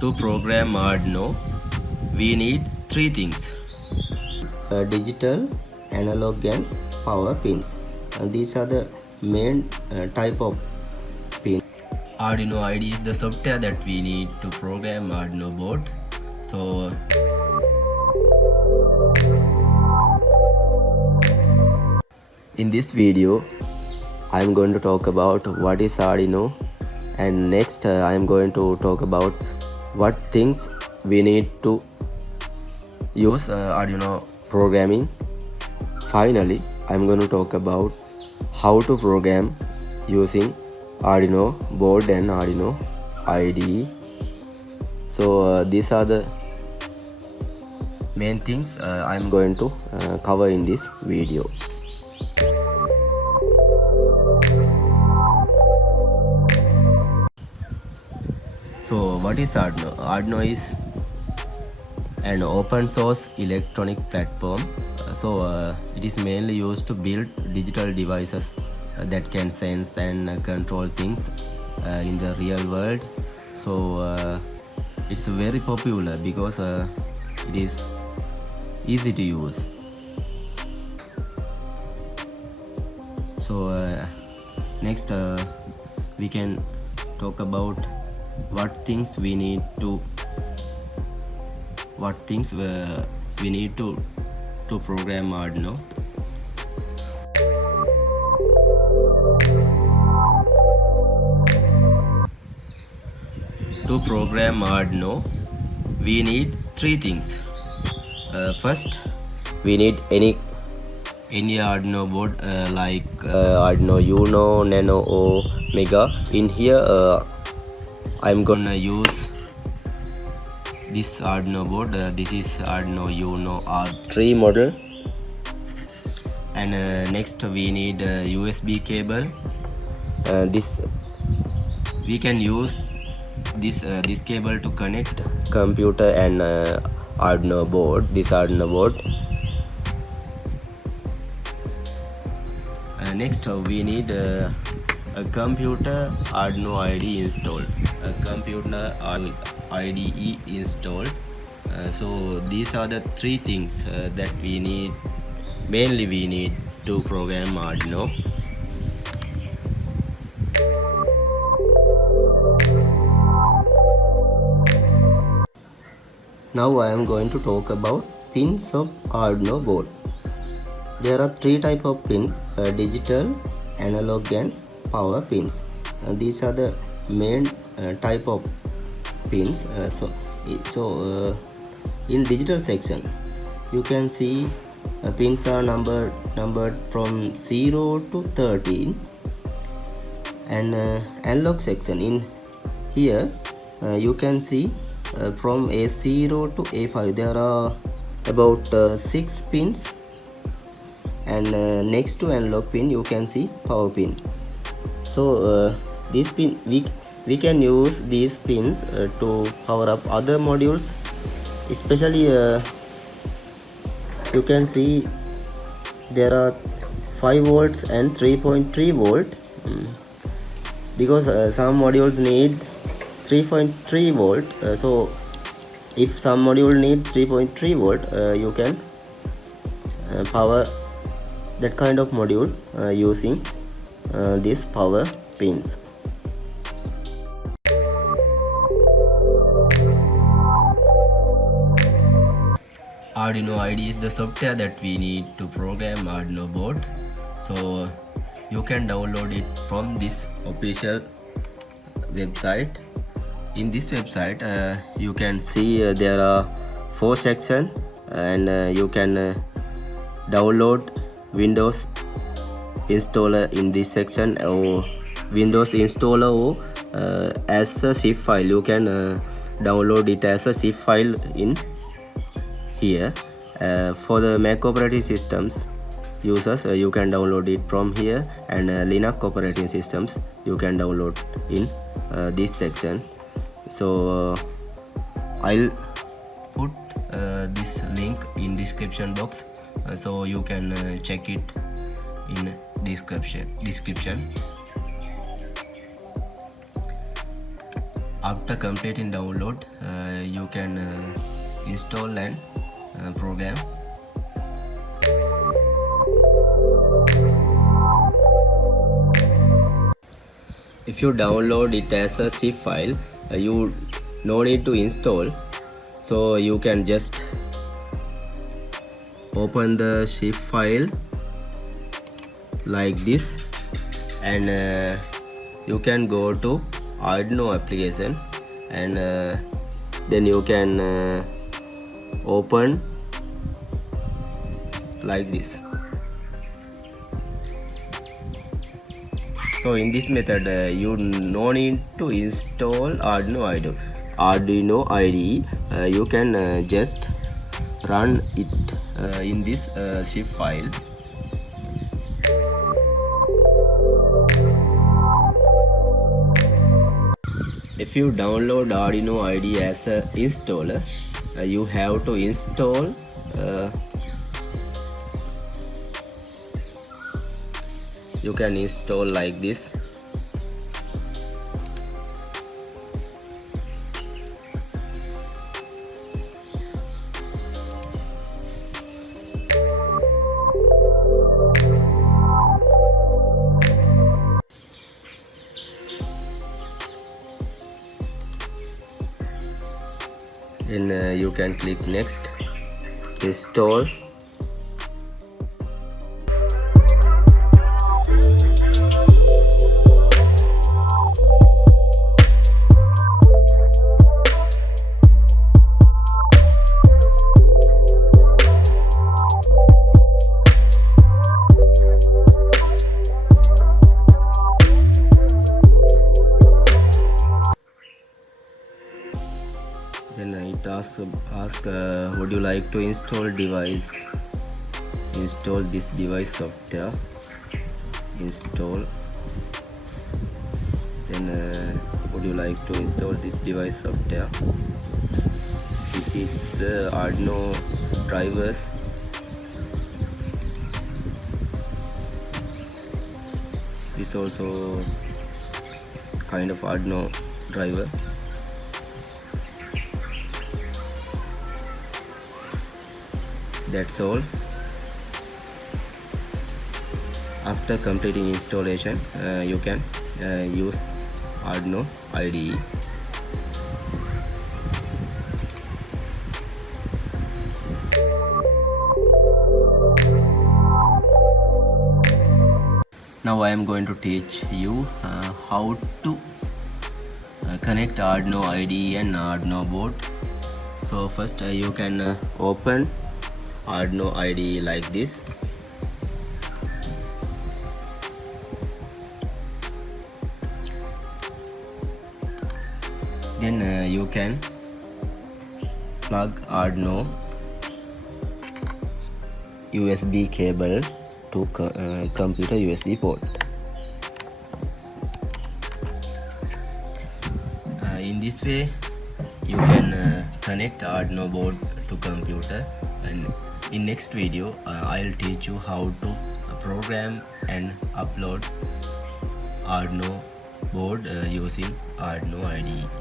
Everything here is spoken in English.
To program Arduino, we need three things: digital, analog and power pins. These are the main type of pin. Arduino IDE is the software that we need to program Arduino board. So in this video I am going to talk about what is Arduino, and next I am going to talk about what things we need to use Arduino programming. Finally, I am going to talk about how to program using Arduino board and Arduino IDE. So these are the main things I am going to cover in this video. So what is Arduino? Arduino is an open source electronic platform. It is mainly used to build digital devices that can sense and control things in the real world. So it's very popular because it is easy to use. So next we can talk about what things we need to program Arduino. to program Arduino, we need three things. First, We need any Arduino board like ArduinoUno, Nano or Mega. In here I'm gonna use this Arduino board. This is ArduinoUno R3 model. And next we need a USB cable. This We can use this cable to connect computer and Arduino board. This Arduino board. Next we need a computer Arduino IDE installed. A computer IDE installed. So these are the three things that we need. Mainly we need to program Arduino. Now I am going to talk about pins of Arduino board. There are three type of pins: digital, analog and power pins. These are the main type of pins. In digital section you can see pins are numbered from 0 to 13, and analog section, in here you can see from A0 to A5 there are about 6 pins, and next to analog pin you can see power pin. So these pin we can use these pins to power up other modules, especially you can see there are 5 volts and 3.3 volt, because some modules need 3.3 volt. So if some module need 3.3 volt, you can power that kind of module using these power pins. Arduino IDE is the software that we need to program Arduino board. So you can download it from this official website. In this website you can see there are 4 sections, and you can download Windows installer in this section, or Windows installer, or as a zip file. You can download it as a zip file in here. For the Mac operating systems users, you can download it from here, and Linux operating systems you can download in this section. So I'll put this link in description box, so you can check it in description. After completing download, you can install and program. If you download it as a zip file, you no need to install, so you can just open the zip file like this, and you can go to Arduino application, and then you can open like this. So in this method, you no need to install Arduino IDE. You can just run it in this zip file. If you download Arduino IDE as a installer, you have to install you can install like this. Then you can click next, install. Then it asks would you like to install device, install this device software, install. Then would you like to install this device software? This is the Arduino drivers. This also kind of Arduino driver. That's all. After completing installation, you can use Arduino IDE. Now I am going to teach you how to connect Arduino IDE and Arduino board. So first you can open Arduino IDE like this. Then you can plug Arduino USB cable to computer USB port. In this way you can connect Arduino board to computer, and in next video I'll teach you how to program and upload Arduino board using Arduino IDE.